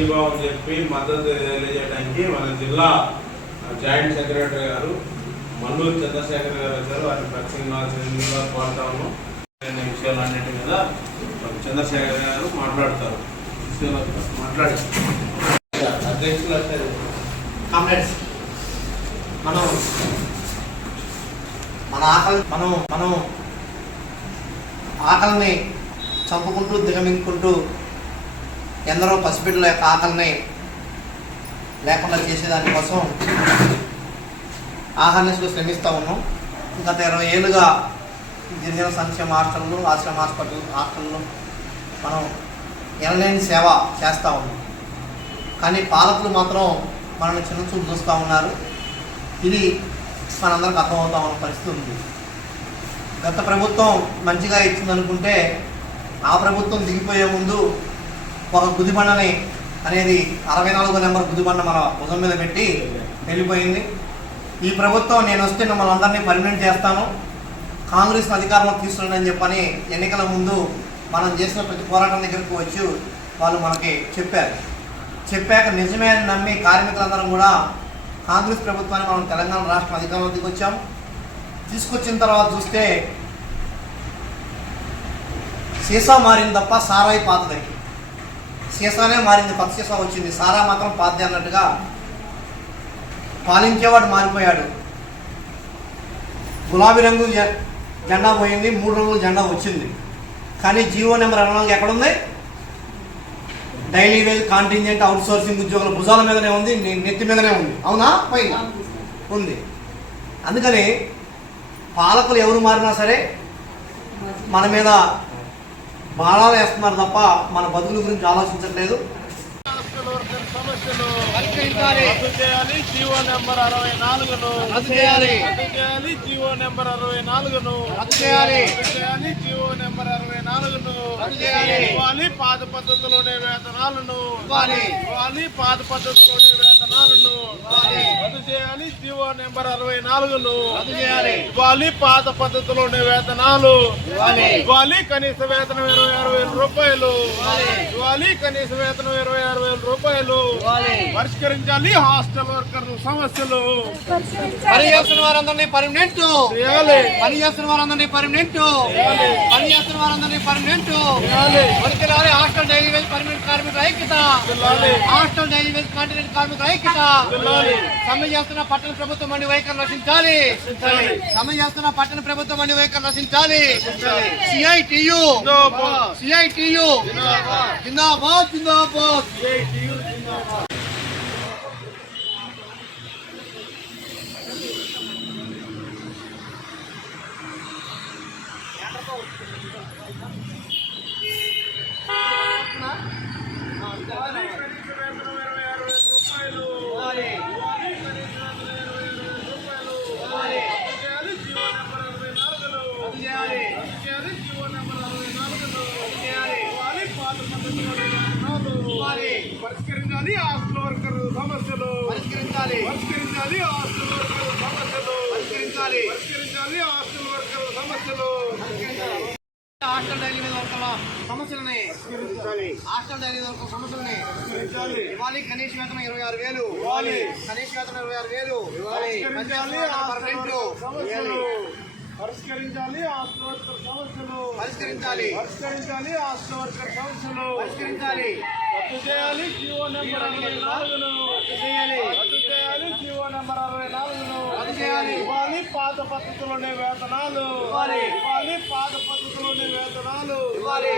చెప్పి మద్దతు తెలియజేయడానికి మన జిల్లా జాయింట్ సెక్రటరీ గారు మల్లూరు చంద్రశేఖర్ గారు వచ్చారు. వారిని ప్రత్యేకంగా కోరుతా ఉన్నాం విషయాలు విషయాలన్నింటి మీద చంద్రశేఖర్ గారు మాట్లాడతారు. మాట్లాడి అధ్యక్షులు వచ్చారు. కామ్రేడ్స్ మనం మన ఆకలి మనం మనం ఆకలిని చంపుకుంటూ దిగమింగుకుంటూ ఎందరో పసిబిడ్డల యొక్క ఆకలిని లేకుండా చేసేదానికోసం ఆహర్నిశలు శ్రమిస్తూ ఉన్నాం. గత ఇరవై ఏళ్ళుగా గిరిజన సంక్షేమ హాస్టళ్ళు ఆశ్రమ హాస్పిటల్ హాస్టల్లో మనం ఎనలేని సేవ చేస్తూ ఉన్నాం. కానీ పాలకులు మాత్రం మనల్ని చిన్న చూపు చూస్తూ ఉన్నారు. ఇది మనందరికి అర్థమవుతా ఉన్న పరిస్థితి ఉంది. గత ప్రభుత్వం మంచిగా ఇచ్చిందనుకుంటే ఆ ప్రభుత్వం దిగిపోయే ముందు ఒక గుదిబండని అనేది అరవై నాలుగో నెంబర్ గుదిబండ మన భుజం మీద పెట్టి వెళ్ళిపోయింది. ఈ ప్రభుత్వం నేను వస్తే మిమ్మల్ని అందరినీ పర్మనెంట్ చేస్తాను. కాంగ్రెస్ అధికారంలో తీసుకున్నానని చెప్పని ఎన్నికల ముందు మనం చేసిన ప్రతి పోరాటం దగ్గరకు వచ్చి వాళ్ళు మనకి చెప్పారు. చెప్పాక నిజమే అని నమ్మి కార్మికులందరం కూడా కాంగ్రెస్ ప్రభుత్వాన్ని మనం తెలంగాణ రాష్ట్రం అధికారంలో దిగొచ్చాం తీసుకొచ్చిన తర్వాత చూస్తే సీసా మారింది తప్ప సారాయి పాతది. సీసానే మారింది కొత్త సీసా వచ్చింది. సారా మాత్రం పాద్య అన్నట్టుగా పాలించేవాడు మారిపోయాడు. గులాబీ రంగు జెండా పోయింది మూడు రంగుల జెండా వచ్చింది. కానీ జీవో నెంబర్ ఇరవై ఎక్కడుంది? డైలీ వేజ్ కాంటింజెంట్ అవుట్సోర్సింగ్ ఉద్యోగుల భుజాల మీదనే ఉంది నెత్తి మీదనే ఉంది. అవునా? పైన ఉంది. అందుకని పాలకులు ఎవరు మారినా సరే మన మీద బాణాలు వేస్తున్నారు తప్ప మన బతుకుల గురించి ఆలోచించట్లేదు. చేయాలి. జీవో నెంబర్ అరవై నాలుగును రద్దు చేయాలి. రద్దు చేయాలి. జీవో నెంబర్ అరవై నాలుగును రద్దు చేయాలి. రద్దు చేయాలి. జీవో నెంబర్ అరవై నాలుగును రద్దు చేయాలి. ఇవ్వాలి. పాత పద్ధతిలోనే వేతనాలను ఇవ్వాలి. పాత పద్ధతిలోనే వేతనాలను చేయాలి. జీవో నెంబర్ అరవై నాలుగును. ఇవ్వాలి పాత పద్ధతిలోనే వేతనాలు. ఇవ్వాలి. కనీస వేతనం ఇరవై ఆరు వేల రూపాయలు. ఇవ్వాలి. కనీస వేతనం ఇరవై ఆరు వేల రూపాయలు. పరిష్కరించాలి హాస్టల్ వర్కర్ల సమస్యలు. పని చేస్తున్న వారందరినీ పర్మనెంట్. చేయాలి. పని చేస్తున్న వారందరినీ పర్మనెంట్. పని చేస్తున్న వారందరినీ పర్మనెంట్. చేయాలి. వర్తిల్లాలి హాస్టల్ డైలీ వేజ్ పర్మనెంట్ కార్మికుల ఐక్యత. హాస్టల్ డైలీ వేజ్ కాంటినెంట్ కార్మికుల ఐక్యత. సమ్మె చేస్తున్న పట్టణ ప్రభుత్వం మండి వైఖరి రచించాలి. సమ్మె చేస్తున్న పట్టణ ప్రభుత్వం మండి వైఖరి రచించాలి. సిఐటియు. సిఐటియు. జిందాబాద్. జిందాబాద్. పరిష్కరించాలి. పరిష్కరించాలి హాస్టల్ వర్కర్ సమస్యలు. పరిష్కరించాలి. పరిష్కరించాలి హాస్టల్ వర్కర్ సమస్యలు. హాస్టల్ డైలీ వేజ్ వర్కర్ల సమస్యలని. హాస్టల్ డైలీ వర్కర్ల సమస్యలని. ఇవ్వాలి కనీస వేతనం ఇరవై ఆరు వేలు. ఇవ్వాలి. కనీస వేతనం ఇరవై ఆరు వేలు. సమస్యలు. పరిష్కరించాలి వర్కర్ సమస్యలు. పరిష్కరించాలి. పరిష్కరించాలి వర్కర్ సమస్యలు. పరిష్కరించాలి. రద్దు చేయాలి జీవో నెంబర్ అరవై నాలుగును. రద్దు చేయాలి. పిఓ నెంబర్ అరవై నాలుగును ఇవ్వాలి పాత పద్ధతిలోనే వేతనాలు. ఇవ్వాలి. పాత పద్ధతిలోనే వేతనాలు. ఇవ్వాలి.